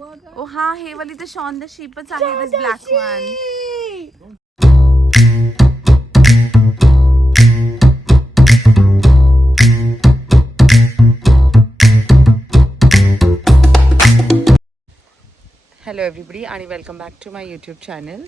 ओ हा, हे वाली तर शॉन द शीपच आहे, this black one. Hello everybody आणि welcome back to my YouTube channel.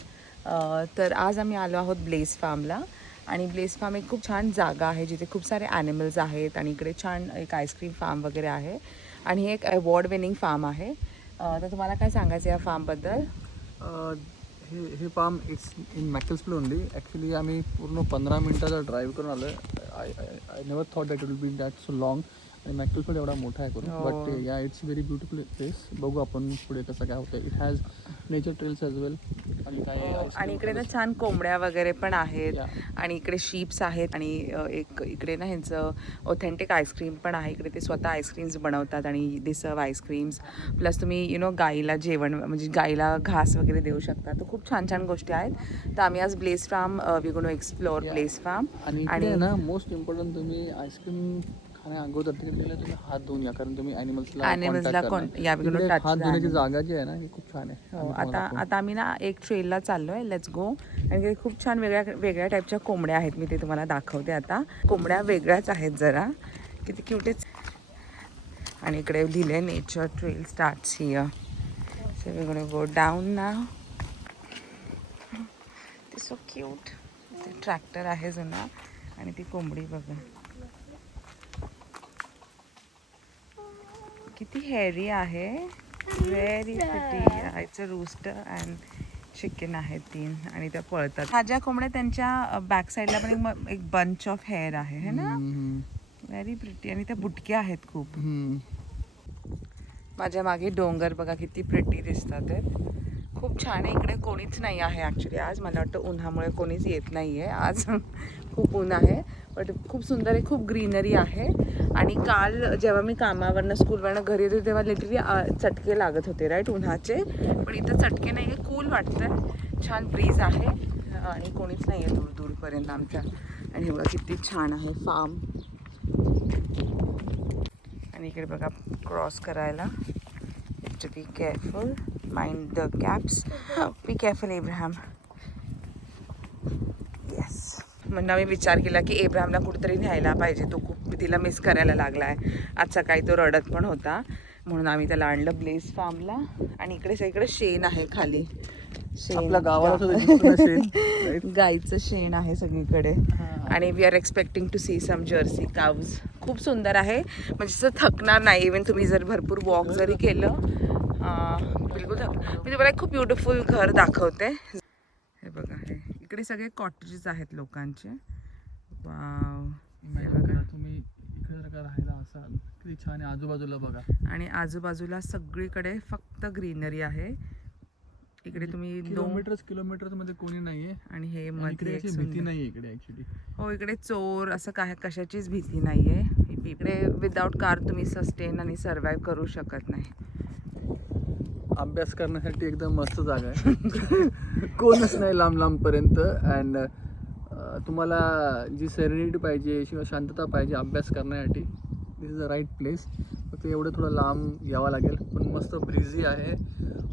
तर आज आम्ही आलो आहोत ब्लेस फार्मला. आणि ब्लेस फार्म एक खूप छान जागा आहे जिथे खूप सारे ॲनिमल्स आहेत आणि इकडे छान एक आईस्क्रीम फार्म वगैरे आहे आणि हे एक अवॉर्ड विनिंग फार्म आहे. तर तुम्हाला काय सांगायचं या फार्मबद्दल? हे farm it's in Macclesfield only. Actually आम्ही पूर्ण 15 मिनटाचा ड्राईव्ह करून आलो आहे. I never thought that it will be that so long. आणि मॅकल्सफिल एवढा मोठा आहे करून, बट या इट्स व्हेरी ब्युटिफुल प्लेस. बघू आपण पुढे कसं काय होतं. It has nature trails as well. आणि इकडे ना छान कोंबड्या वगैरे पण आहेत आणि इकडे शीप्स आहेत आणि एक इकडे ना ह्यांचं ऑथेंटिक आईस्क्रीम पण आहे. इकडे ते स्वतः आईस्क्रीम्स बनवतात आणि दे सर्व आईस्क्रीम्स. प्लस तुम्ही गाईला जेवण म्हणजे गाईला घास वगैरे देऊ शकता. तर खूप छान छान गोष्टी आहेत. तर आम्ही आज Bless Farm we going to explore Bless Farm. आणि ना मोस्ट इम्पॉर्टंट, तुम्ही आईस्क्रीम खाण्या अगोदर तिकडे तुम्ही हात धुवून या, कारण तुम्ही ॲनिमल्सला हात धुण्याची जागा जी आहे ना ही खूप छान आहे. आता आम्ही ना एक ट्रेलला चाललो आहे, लेट्स गो. आणि खूप छान वेगळ्या टाईपच्या कोंबड्या आहेत. मी ते तुम्हाला दाखवते. आता कोंबड्या वेगळ्याच आहेत जरा, किती क्यूटेच. आणि इकडे लिहिले nature trail starts here. So we going to go down now. ते सो क्यूट. ते ट्रॅक्टर आहे जुना आणि ती कोंबडी बघा किती हेरी आहे. Very pretty. It's a rooster and chicken आहे 3 आणि त्या पळतात. ताज्या कोंबड्या त्यांच्या बॅक साईडला पण एक बंच ऑफ हेअर आहे है ना. Very pretty. आणि त्या बुटक्या आहेत खूप. माझ्या मागे डोंगर बघा किती प्रिटी दिसतात आहेत. खूप छान आहे. इकडे कोणीच नाही आहे ॲक्च्युली आज. मला वाटतं उन्हामुळे कोणीच येत नाही आहे आज. खूप ऊन आहे, बट खूप सुंदर आहे. खूप ग्रीनरी आहे. आणि काल जेव्हा मी कामावरनं स्कूलवरनं घरी येते तेव्हा लिटरली चटके लागत होते राईट उन्हाचे. पण इथं चटके नाही आहे. कूल वाटतं आहे. छान ब्रीज आहे आणि कोणीच नाही आहे दूरपर्यंत आमच्या. आणि बघा किती छान आहे फार्म. आणि इकडे बघा क्रॉस करायला to be careful. Mind the gaps. Be careful, Abraham. Yes. म्हणून आम्ही विचार केला की एब्राहमला कुठेतरी न्यायला पाहिजे. तो खूप तिला मिस करायला लागला आहे. आज सकाळी तो रडत पण होता, म्हणून आम्ही त्याला आणलं ब्लेस फार्मला. आणि इकडे सगळीकडे शेण आहे खाली. आपल्या गावाला गाईचं शेण आहे सगळीकडे. आणि we are expecting to see some jersey cows. खूप सुंदर आहे. म्हणजे असं थकणार नाही. इवन तुम्ही जर भरपूर वॉक जरी केलं बिलकुल मी तुम्हाला एक खूप ब्युटिफुल घर दाखवते. हे बघा, हे इकडे सगळे कॉटेजेस आहेत लोकांचे. वाव. हे बघा, तुम्ही इकडे जर का राहायला असाल किती छान आहे. आजूबाजूला बघा. आणि आजूबाजूला सगळीकडे फक्त ग्रीनरी आहे. इकडे तुम्ही किलोमीटर्स मध्ये कोणी नाहीये. आणि हे मध्ये भीती नाहीये इकडे ऍक्च्युली. हो, इकडे चोर असं काय कशाचीच भीती नाहीये. इकडे विदाउट कार तुम्ही सस्टेन आणि सर्वाइव्ह करू शकत नाही. अभ्यास करण्यासाठी एकदम मस्त जागा आहे. कोणच नाही लांबपर्यंत. अँड तुम्हाला जी सेरेनिटी पाहिजे किंवा शांतता पाहिजे अभ्यास करण्यासाठी, दिस इज द राईट प्लेस. फक्त एवढं थोडं लांब यावं लागेल. पण मस्त ब्रिझी आहे.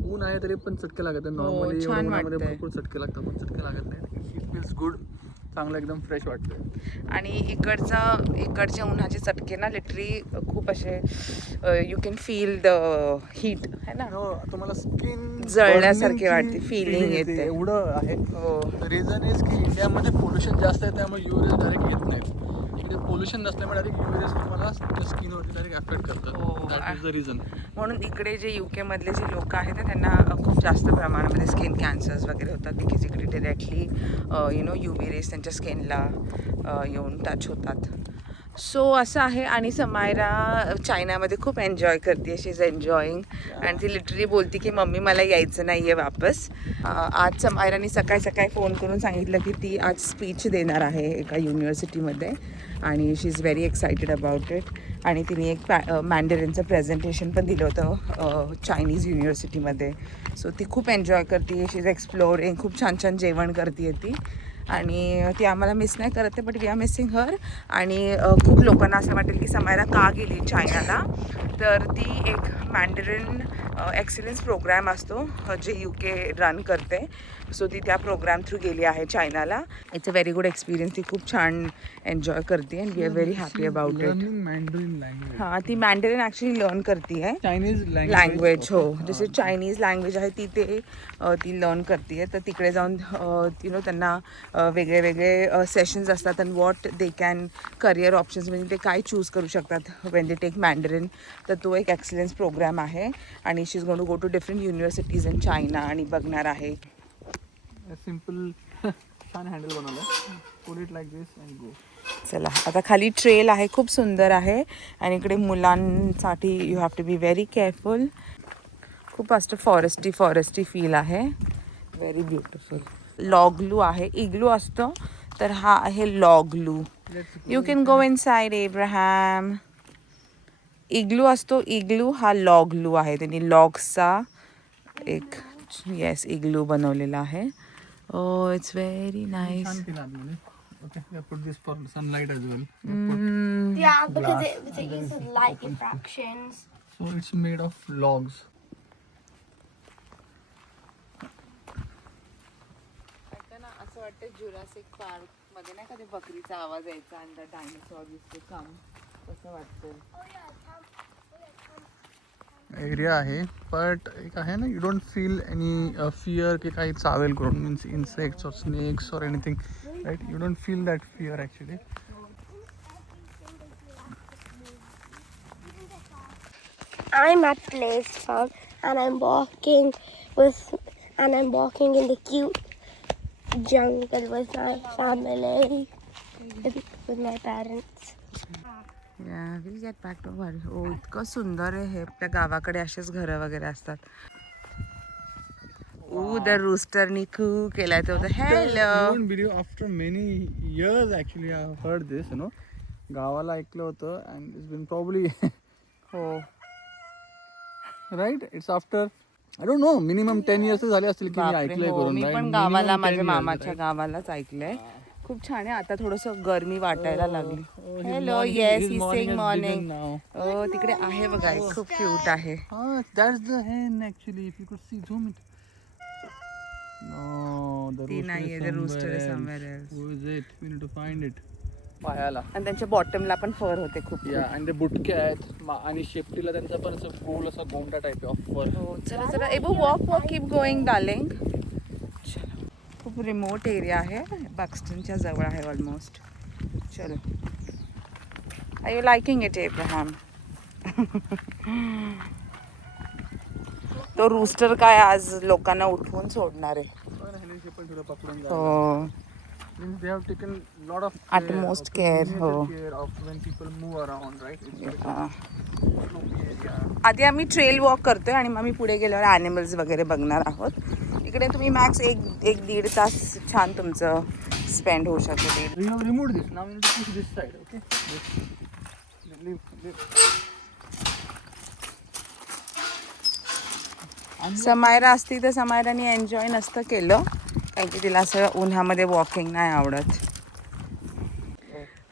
ऊन आहे तरी पण चटके लागत नाही. नॉर्मली उन्हामध्ये भरपूर चटके लागतात, पण चटके लागत नाही. It feels good. चांगलं एकदम फ्रेश वाटतं. आणि इकडचे उन्हाचे चटके ना लिटरली खूप असे you can feel the heat है ना. तुम्हाला स्किन जळण्यासारखे वाटते, फिलिंग येते. एवढं आहे. रिझन इज की इंडियामध्ये पोल्युशन जास्त आहे, त्यामुळे युव्ही रेज डायरेक्ट येत नाहीत. इकडे पोल्युशन नसल्यामुळे डायरेक्ट युव्ही रेज तुम्हाला स्किनवरती डायरेक्ट अफेक्ट करतात. That is the reason. म्हणून इकडे जे UK मधले जे लोक आहेत त्यांना खूप जास्त प्रमाणामध्ये स्किन कॅन्सर्स वगैरे होतात. बिकॉज इकडे डिरेक्टली UV रेज त्यांच्या स्किनला येऊन टच होतात. सो असं आहे. आणि समायरा चायनामध्ये खूप एन्जॉय करते. शी इज एन्जॉईंग. आणि ती लिटरली बोलते की मम्मी मला यायचं नाही आहे वापस. आज समायराने सकाळी फोन करून सांगितलं की ती आज स्पीच देणार आहे एका युनिव्हर्सिटीमध्ये. आणि she is very excited about it. आणि तिने एक मॅन्डरिनचं प्रेझेंटेशन पण दिलं होतं चायनीज युनिव्हर्सिटीमध्ये. सो ती खूप एन्जॉय करते. शी इज एक्सप्लोरिंग. खूप छान छान जेवण करते ती. आणि ती आम्हाला मिस नाही करत आहे, but we are missing her. आणि खूप लोकांना असं वाटेल की समायरा का गेली चायनाला. तर ती एक मॅन्डरिन एक्सिलन्स प्रोग्राम असतो जे UK रन करते. सो ती त्या प्रोग्राम थ्रू गेली आहे चायनाला. It's a very good experience. ती खूप छान एन्जॉय करते and we are very happy about it. Mandarin language. हां, ती मॅन्डरिन ॲक्च्युली लर्न करते आहे. चायनीज लँग्वेज हो, जसे चायनीज लँग्वेज आहे ती लर्न करते. तर तिकडे जाऊन त्यांना वेगळे वेगळे सेशन्स असतात and what they can career options म्हणजे ते काय चूज करू शकतात वेन दे टेक मॅन्डरिन. तर तो एक एक्सलन्स प्रोग्राम आहे आणि she is going to go to different universities in China आणि बघणार आहे. सिम्पल छान हँडल बनवलं. Put it like this and go. चला आता खाली ट्रेल आहे, खूप सुंदर आहे आणि इकडे मुलांसाठी you have to be very careful. खूप असं फॉरेस्टी फील आहे. Very beautiful. लॉगलू आहे, इग्लू असतं तर हा आहे लॉगलू. You can go inside Abraham. Igloo असतो, इग्लू हा लॉगलू आहे. त्यांनी लॉग्सचा एक येस इग्लू बनवलेला आहे. Oh it's very nice. छान केलं आतमध्ये. Okay, yeah, put this for sunlight as well. Yeah, because it uses light diffractions. So it's made of logs. असं वाटतं जुरासिक पार्क मध्ये नाही का ते बकरीचा आवाज यायचा आणि डायनासॉर दिसतो काम तसं वाटतं. एरिया आहे बट एक आहे ना, you don't feel any fear की काही चावेल करून, मीन्स इन्सेक्ट्स और स्नेक्स और anything, right? You don't feel that fear actually. I'm at Place Farm and I'm walking in the cute jungle with my family, with my parents. Will get back to वर. ओ इतकं सुंदर आहे हे. आपल्या गावाकडे असेच घरं वगैरे असतात. द रूस्टरनी कू केलाय तो. Hello. After many years actually I heard this, no. गावाला ऐकलं होतं अँड इट्स बीन प्रॉब्ली हो right. It's after I don't know minimum 10 years झाले असतील की मी बापरे, ऐकलंय हो, करून. मी right? पण Minimum गावाला 10 माझ्या years, मामाच्या right? गावालाच ऐकलंय. खूप छान आहे. आता थोडंसं गरमी वाटायला लागली. his hello. morning- yes his he morning saying has morning. begun now. हो तिकडे आहे बघा एक खूप क्यूट आहे. That's the hen actually. If you could see, zoom it. No, the ती rooster नाहीये, is the rooster is somewhere somewhere else. Who is it? We need to find it. पायाला. आणि त्यांच्या बॉटमला पण फर होते खूप. या आणि ते बुटके आहेत आणि शेपटीला त्यांचा पण असं गोल असा गोंडा टाईप ऑफ फर. हो चला चला एबो वॉक कीप गोईंग डार्लिंग. चलो. खूप रिमोट एरिया आहे, बॅक्स्टनच्या जवळ आहे ऑलमोस्ट. चलो. Are you liking it Abraham? तो रूस्टर काय आज लोकांना उठवून सोडणार आहे. पण थोडं पकडून हो. Means they have taken lot of Utmost care, major हो. care of when people move around, right? It's हा. slopey area. आधी आम्ही ट्रेल वॉक करतोय आणि मग आम्ही पुढे गेल्यावर ॲनिमल्स वगैरे बघणार आहोत. इकडे तुम्ही मॅक्स एक दीड तास छान तुमचं स्पेंड होऊ शकतो. We have removed this. Now we need to push this side, okay? Leave. Samaira असती तर समायराने एन्जॉय नसतं केलं कारण की तिला असं उन्हामध्ये वॉकिंग नाही आवडत.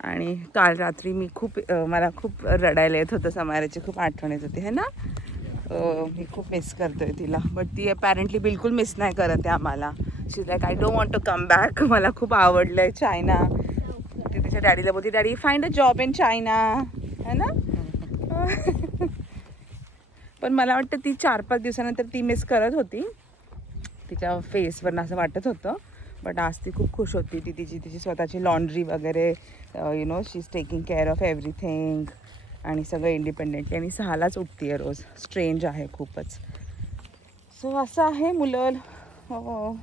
आणि काल रात्री मला खूप रडायला येत होतं. समायराची खूप आठवण येत होती है ना. मी खूप मिस करतोय तिला. बट ती अपॅरेंटली बिलकुल मिस नाही करत आहे आम्हाला. She like I don't want to come back. मला खूप आवडलं आहे चायना. ती तिच्या डॅडीला बोलते daddy find a job in China है ना. पण मला वाटतं ती 4-5 दिवसानंतर ती मिस करत होती. तिच्या फेसवरनं असं वाटत होतं. बट आज ती खूप खुश होती. ती तिची स्वतःची लॉन्ड्री वगैरे she is taking care of everything आणि सगळं इंडिपेंडेंटली. आणि 6लाच उठते आहे रोज. स्ट्रेंज आहे खूपच. सो असं आहे. मुलं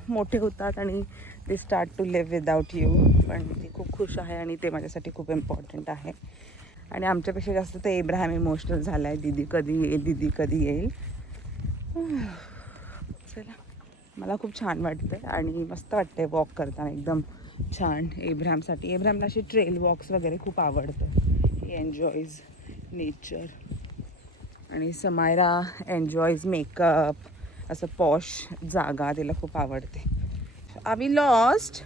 मोठे होतात आणि they start to live without you. पण ती खूप खुश आहे आणि ते माझ्यासाठी खूप इम्पॉर्टंट आहे. आणि आमच्यापेक्षा जास्त तर एब्राहम इमोशनल झाला आहे. दीदी कधी येईल. चला मला खूप छान वाटतं आणि मस्त वाटतं वॉक करताना एकदम छान. एब्राहमला असे ट्रेल वॉक्स वगैरे खूप आवडतं. ही एन्जॉयज नेचर. आणि समायरा एन्जॉयज मेकअप. असं पॉश जागा तिला खूप आवडते. Are we lost?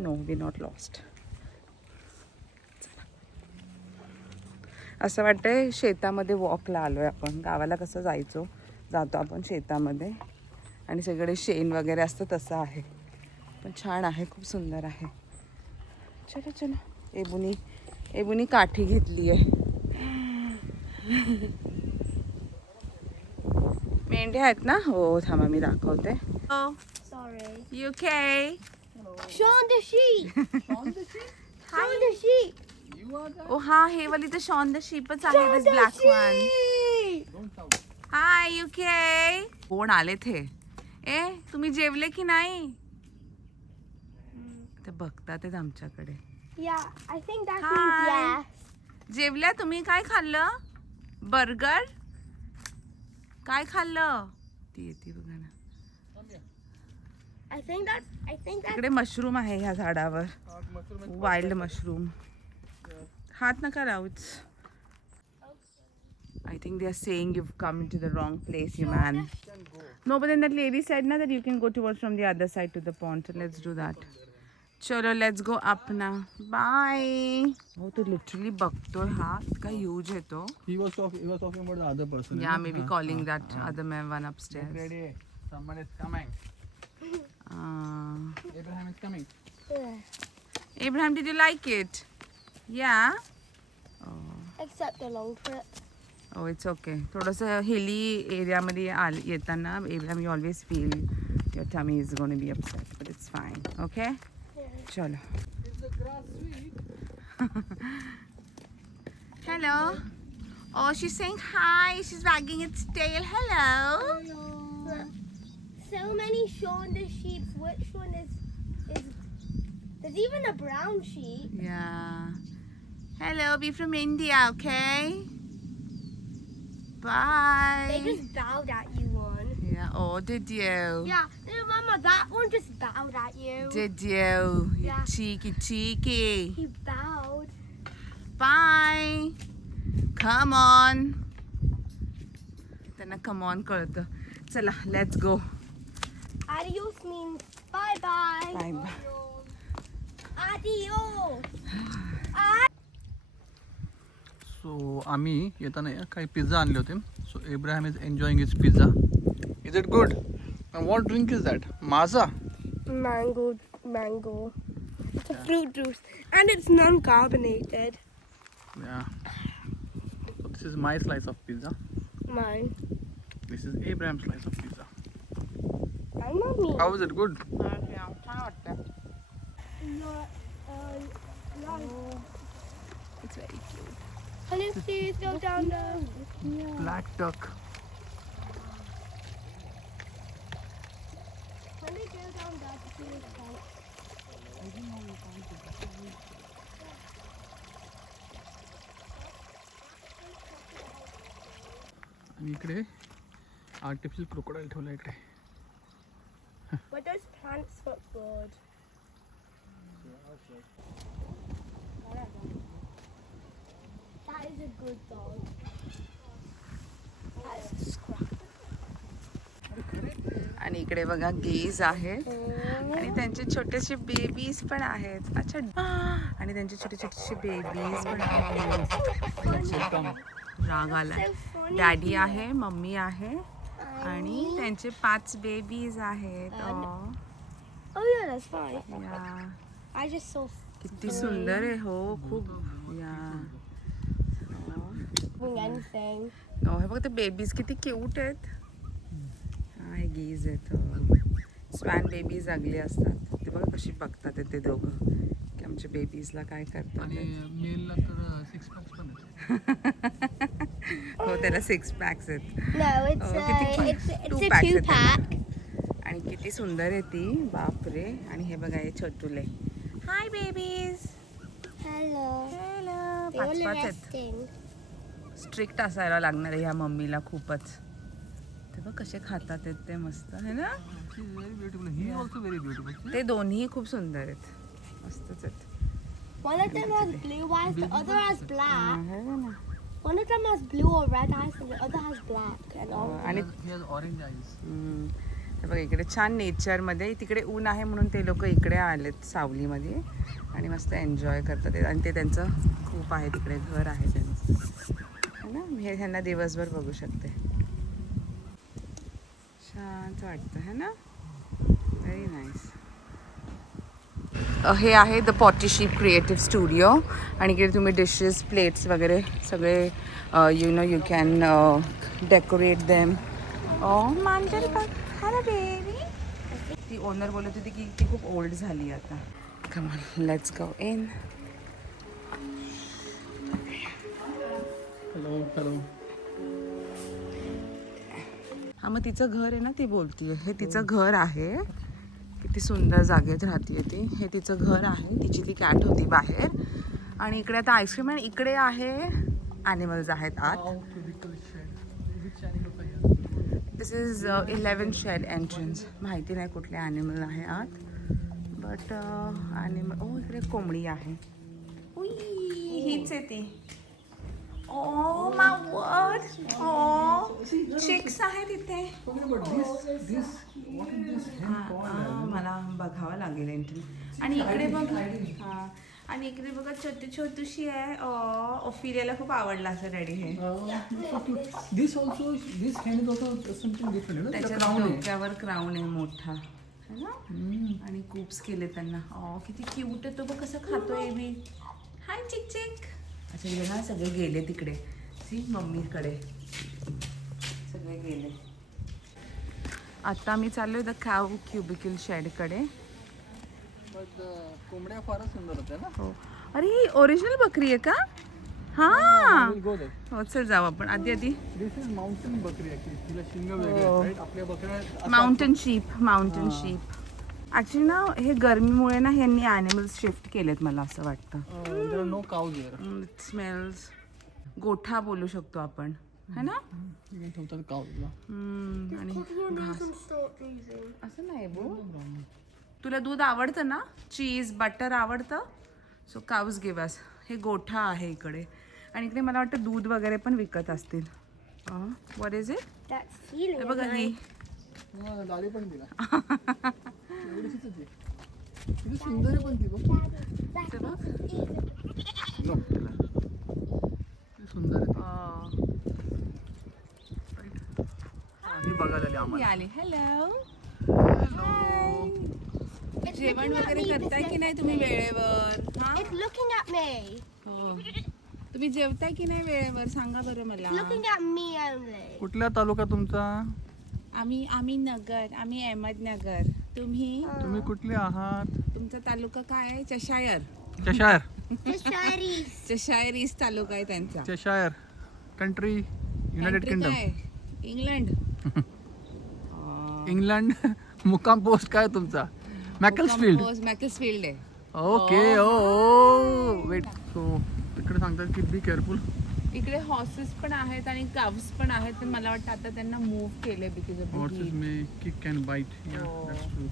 No we not lost. असं वाटतंय शेतामध्ये वॉकला आलोय आपण. गावाला कसं जातो आपण शेतामध्ये आणि सगळे शेण वगैरे असतं तसं आहे. पण छान आहे, खूप सुंदर आहे. चलो चलो. एबुनी काठी घेतली आहे. मेंढ्या आहेत ना? हो थांबा मी दाखवते. Sorry. UK. Shaun the sheep. Shaun the sheep. ओ हा, हे वाली तर शॉन द शीपच आहे. This black one. High UK. कोण आले थे? ए तुम्ही जेवले की नाही? ते बघतात आहेत आमच्याकडे. Yeah, I think that Hi. means yes. जेवल्या तुम्ही? काय खाल्लं? बर्गर? काय खाल्लं? ती येते बघा ना. I think that. इकडे मशरूम आहे ह्या झाडावर. Wild mushroom. हात नका लावूच. I think they are saying you've come into the wrong place, you man. No, but then that lady said na that you can go towards from the other side to the pond. So let's do that. Chalo, let's go up now. Bye. Oh, तो literally बघतोय हा. इतका huge है तो. He was talking about the other person. Yeah, maybe calling that other man one upstairs. Get ready. Someone is coming. Abraham is coming. Abraham, did you like it? Yeah. Except the long trip. Oh, it's okay. थोडंसं हिली एरियामध्ये येताना Abraham, you always feel your tummy is going to be upset, but it's fine. Okay? चलो. Is the grass sweet? Hello. Oh, she's saying hi. She's wagging its tail. Hello. So many Shaun the sheep. Which one is? There's even a brown sheep. Yeah. Hello, we from India, okay? Bye. They just bowed at you one. Yeah. Oh, did you? Yeah, no, Mama, that one just bowed at you. Did you? You Yeah. cheeky. He bowed. Bye. Come on. त्यांना come on कळतं. चला, let's go. Adios means bye bye. Bye bye. Adios. So आम्ही येताना काही pizza आणले होते. So Abraham is enjoying his pizza. Is it good? And what drink is that? Maaza? Mango. It's a fruit juice, and it's non-carbonated. Yeah. So this is my slice of pizza. Mine. This is Abraham's slice of pizza. And Mommy. How is it good? छान वाटतं. It's very cute. Can you please go down there? Black duck. Can we go down there to see this house? आणि इकडे artificial crocodile ठेवला इकडे. But those plants look good. That is a good dog. That is a scrap. आणि इकडे बघा gauge आहेत आणि त्यांचे छोटेसे बेबीज पण आहेत. अच्छा. आणि त्यांचे छोटे छोटेसे बेबीज पण आहेत. राग आलाय. So funny. डॅडी आहे, मम्मी आहे आणि त्यांचे 5 बेबीज आहेत. Oh yeah, that's fine. या I just saw किती सुंदर आहे. हो खूप. या doing anything. हो, हे बघ ते बेबीज किती क्यूट आहेत. हा हे गेज आहेत. स्वॅन बेबीज अगले असतात. ते बघा कशी बघतात ते दोघं की आमच्या बेबीजला काय करतात. आणि मेलला तर 6 पॅक्स पण आहेत. हो त्याला 6 पॅक्स आहेत. No, it's Oh, किती it's two a packs 2-pack. आणि किती सुंदर आहे ती. बापरे. आणि हे बघा हे छोटुले. Hi babies. Hello. Hello. They all 5 आहेत. resting. स्ट्रिक्ट असायला लागणार आहे ह्या मम्मीला खूपच. ते बघ कसे खातात आहेत ते मस्त आहे ना. She is very beautiful. He is also very beautiful. ते दोन्ही खूप सुंदर आहेत. मस्तच आहेत. One of them has blue eyes, the other has हा, black. हे बघ ना. One of them has blue or red eyes, and the other has black and orange. आणि He has orange eyes. हे बघ इकडे छान नेचरमध्ये. तिकडे ऊन आहे म्हणून ते लोक इकडे आलेत सावलीमध्ये आणि मस्त एन्जॉय करतात. आणि ते त्यांचं खूप आहे तिकडे घर आहे त्यांचं. है ना, मी हे ह्यांना दिवसभर बघू शकते. शांत वाटतं है ना, व्हेरी नाईस. हे आहे the potty ship creative studio आणि इकडे तुम्ही डिशेस प्लेट्स वगैरे सगळे you know you can decorate them. मांजर बघ, हॅलो बेबी. ती ओनर बोलत होती की ती खूप ओल्ड झाली आता. Come on, let's go in. Hello. हा मग तिचं घर आहे ना, ती बोलतीये हे तिचं घर आहे. किती सुंदर जागेत राहतीये ती. हे तिचं घर आहे. तिची ती कॅट होती बाहेर आणि इकडे आता आईस्क्रीम आणि इकडे आहे ॲनिमल्स आहेत आत. दिस इज 11 शेड एंट्रन्स. माहिती नाही कुठले ॲनिमल आहे आत, बट ॲनिमल. ओ इकडे कोंबडी आहे. उई, हीच आहे ती. Oh my word. O chicks आहे तिथे. मला बघावं लागेल एंट्री. आणि इकडे बघ, हां, आणि इकडे बघा छोटीशी आहे. ओफिलियाला खूप आवडला असं डॅडी हे. त्याच्या डोक्यावर क्राऊन आहे मोठा है ना, आणि कूप्स केले त्यांना. किती क्यूट आहे तो. बघ कसं खातोय बी. हाय चिक चिक. अच्छा हे ना सगळे गेले तिकडे. सी मम्मीकडे सगळे गेले. आता मी चाललोय द काऊ क्युबिकल शेडकडे. कोंबड्या फारच सुंदर होत्या ना. हो. अरे ही ओरिजिनल बकरी आहे का? हां, We'll go there. हो चल जाऊ आपण आधी. This is mountain बकरी actually. तिला शिंग वेगळे हो. आहेत, right? आपल्या बकऱ्या माउंटन शीप. ॲक्च्युली ना हे गरमीमुळे ना ह्यांनी ॲनिमल्स शिफ्ट केलेत मला असं वाटतं. there are no cows here. It smells. गोठा बोलू शकतो आपण है ना. इकडे ठेवतात cows ला. आणि घास. Stop freezing. असं नाही बो. तुला दूध आवडतं ना, चीज बटर आवडतं. So काऊज give us. हे गोठा आहे इकडे आणि इकडे मला वाटतं दूध वगैरे पण विकत असतील. What is it? That's healing. बघा ही. लाली पण दिला. एवढीशीच होती. किती सुंदर आहे पण ती बघ. That's ते बघ. नो, तिला. किती सुंदर आहे ती. ही बघायला आली आम्हाला. आली. हॅलो. जेवण वगैरे करताय की नाही तुम्ही वेळेवर? हा, It's looking at me. हो. तुम्ही जेवताय की नाही वेळेवर सांगा बरं मला. It's looking at me only. कुठला तालुका तुमचा? आम्ही नगर. आम्ही अहमदनगर. तुम्ही तुम्ही कुठले आहात? तुमचा तालुका काय आहे? चशायर. चशायर. Just cherries. चशायर ईस्ट तालुका आहे त्यांचा. चशायर कंट्री युनायटेड Country किंगडम. काय? इंग्लंड. इंग्लंड. मुक्काम पोस्ट काय तुमचा? मॅकल्सफील्ड. मॅकल्सफील्ड आहे. ओके. Oh wait. सो तिकडे सांगतात की बी केअरफुल. इकडे हॉर्सेस पण आहेत आणि काव्स पण आहेत, पण मला वाटतं आता त्यांना मूव्ह केले because of horses may kick and bite. या Oh. That's true.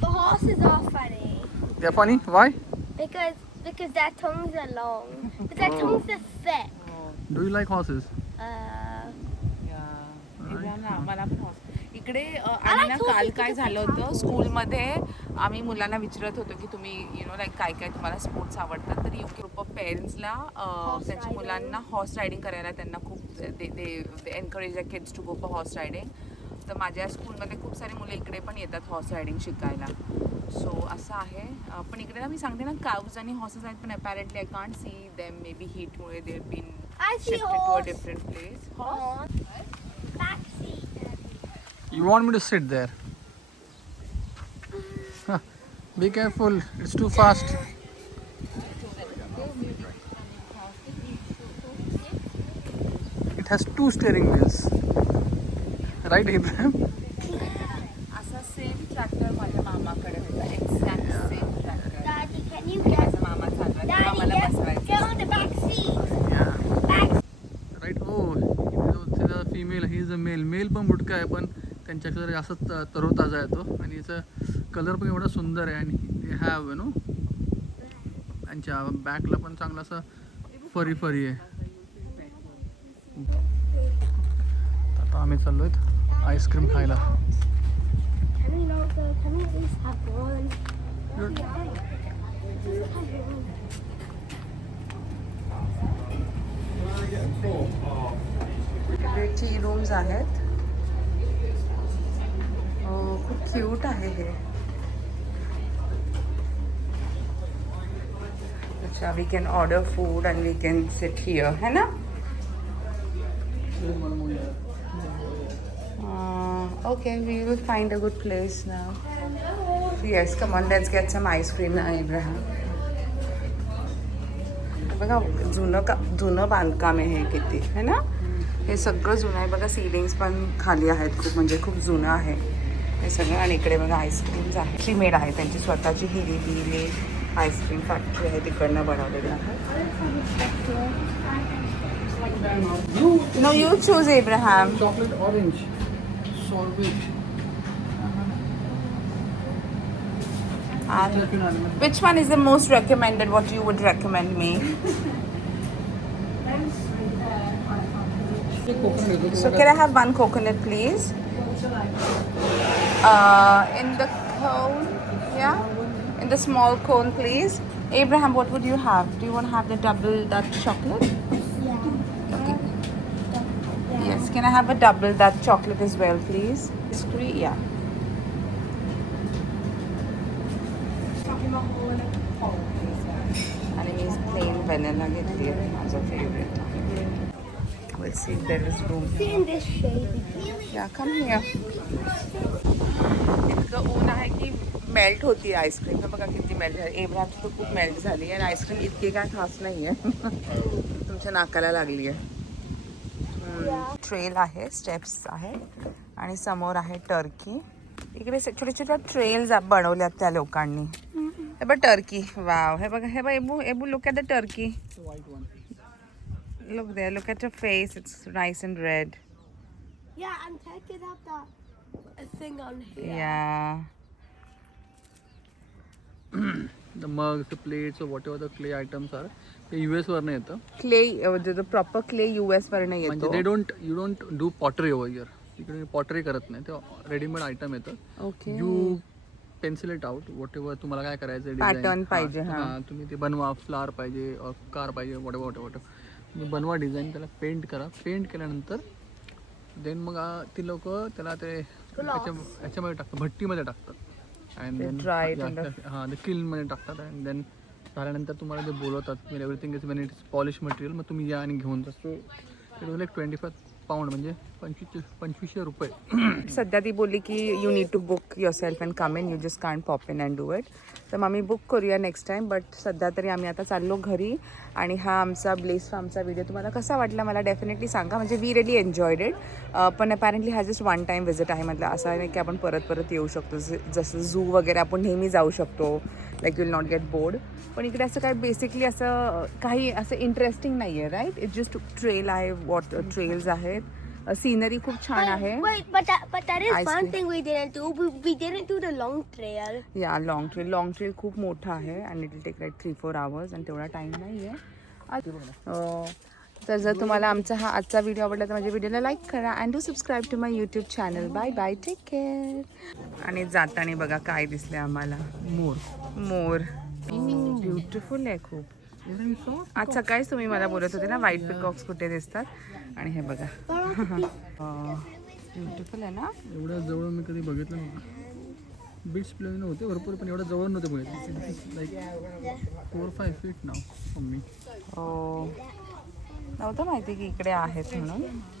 The horses are funny They're funny? Why? because their tongues are long. But their tongues are thick. Do you like horses? मला पण इकडे आणि ना काल काय झालं होतं स्कूलमध्ये आम्ही मुलांना विचारत होतो की तुम्ही यु नो लाईक काय काय तुम्हाला स्पोर्ट्स आवडतात, तर यू ग्रुप ऑफ पेरेंट्सला त्यांच्या मुलांना हॉर्स रायडिंग करायला त्यांना खूप they encourage the kids to go for horse riding. तर माझ्या स्कूलमध्ये खूप सारी मुलं इकडे पण येतात हॉर्स रायडिंग शिकायला. सो असं आहे. पण इकडे ना मी सांगते ना काऊज आणि हॉर्सेस आहेत, पण apparently I can't see them. Maybe हीटमुळे they have been I see shifted to a horse. Different place. Back seat. You want me to sit there? Huh. Be careful, it's too fast. It has 2 steering wheels. Right, Ibrahim? असा same tractor माझ्या मामाकडे होता. Exact same tractor. Daddy, can you get? माझा मामा चालवायचा. Daddy, मामाला get बसवायचं. on the back seat. Yeah. Back. Right. Oh, female, he is a male. Male पण बुटका आहे, पण त्यांच्याकडे जास्त तरोताजा येतो आणि याचा कलर पण एवढा सुंदर आहे. आणि दे हॅव नो त्यांच्या बॅकला पण चांगला असा फरी आहे. आता आम्ही चाललोय आईस्क्रीम खायला. Can we not go? Can we at least have one? इकडे टी रूम्स आहेत. खूप क्यूट आहे हे. अच्छा, we can order food and we can sit here, है ना? Okay, we will find a good place now. Yes, come on, let's get some ice cream now, Abraham. बघा जुनं बांधकाम आहे हे किती, है ना? हे सगळं जुनं आहे बघा. सिलिंग्स पण खाली आहेत खूप, म्हणजे खूप जुनं आहे हे सगळं. आणि इकडे बघा आईस्क्रीम्स आहे, प्रीमेड आहे, त्यांची स्वतःची हिली आईस्क्रीम फॅक्टरी आहे, तिकडनं बनवलेली आहे. No, you choose, Abraham. Chocolate orange. Sorbet. Which one is the most recommended? What you would recommend me? So can I have one coconut, please? In the cone, yeah? In the small cone, please. Abraham, what would you have? Do you want to have the double Dutch chocolate? Yeah. Okay. Yes, can I have a double Dutch chocolate as well, please? Discreet, yeah. आणि मी plain vanilla घेतली आहे, माझं favourite आहे. Let's see if there is room. See in this shade. Yeah, come here. इतकं ऊन आहे की melt होती आईस्क्रीम. तर बघा किती मेल्ट झाली. एब्राची तर खूप मेल्ट झाली आणि आईस्क्रीम इतकी काय खास नाही आहे. तुमच्या नाकाला लागली आहे. ट्रेल आहे, स्टेप्स आहेत आणि समोर आहे टर्की. इकडे छोटे छोटे ट्रेल्स बनवल्यात त्या लोकांनी. हे बघ टर्की, वाव. हे बघा, हे बघ above look at the Turkey. White one. Look there, look at her face. It's nice and red. Yeah, and Turkey have that a thing on here. Yeah. The mugs, the plates, or whatever the clay items are, ते US वरनं येतं. Clay, the proper clay US वरनं म्हणजे येतो. you don't do pottery over here. इकडे pottery करत नाही, ते रेडीमेड आयटम येतं. Okay. You pencil it out, whatever तुम्हाला काय करायचं design. Pattern पाहिजे, हां, हां. हां, तुम्ही ते बनवा, फ्लावर पाहिजे, कार पाहिजे, whatever. तुम्ही बनवा डिझाईन, त्याला पेंट करा. पेंट केल्यानंतर देन मग ती लोक त्याला ते याच्यामध्ये टाकतात, भट्टीमध्ये टाकतात. अँड देन हां, ते किलमध्ये टाकतात. अँड देन झाल्यानंतर तुम्हाला ते बोलवतात, everything is when it is polish material. मग तुम्ही या आणि घेऊन जा. So it was like 25 pound, म्हणजे 2500 रुपये. सध्या ती बोलली की you need to book yourself and come in, you just can't pop in and do it. तर मग आम्ही बुक करूया नेक्स्ट टाईम. बट सध्या तरी आम्ही आता चाललो घरी. आणि हा आमचा ब्लेस फार्मचा व्हिडिओ तुम्हाला कसा वाटला मला डेफिनेटली सांगा. म्हणजे वी रिअली एन्जॉयड इट. पण अपॅरेंटली हा जस्ट वन टाईम विजिट आहे. म्हटलं असं नाही की आपण परत येऊ शकतो. जसं झू वगैरे आपण नेहमी जाऊ शकतो, like you will not get bored. पण इकडे असं काय बेसिकली असं काही असं इंटरेस्टिंग नाही आहे, राईट? इट जस्ट ट्रेल आहे, वॉटर ट्रेल्स आहेत, सीनरी खूप छान आहे. Wait, but that is Ice one cream. thing we didn't do. We didn't do the long trail. या लॉंग ट्रेल खूप मोठा आहे आणि it will take like 3-4 hours आणि तेवढा टाईम नाही आहे. तर जर तुम्हाला आमचा हा आजचा व्हिडिओ आवडला तर माझ्या व्हिडिओला लाईक करा and do subscribe to my YouTube channel. Bye bye, take care. आणि जाताना बघा काय दिसले आम्हाला, मोर. ब्युटिफुल आहे खूप. आज सकाळीच तुम्ही मला बोलत होते ना व्हाईट पिकॉक्स कुठे दिसतात. आणि हे बघा, ब्युटिफुल आहे ना. एवढ्या जवळ मी कधी बघितलं नव्हतं. बीच प्लेन होते भरपूर, पण एवढ्या जवळ नव्हते बघितले. लाईक 4-5 feet नाव मम्मी. नव्हतं माहिती की इकडे आहेत म्हणून.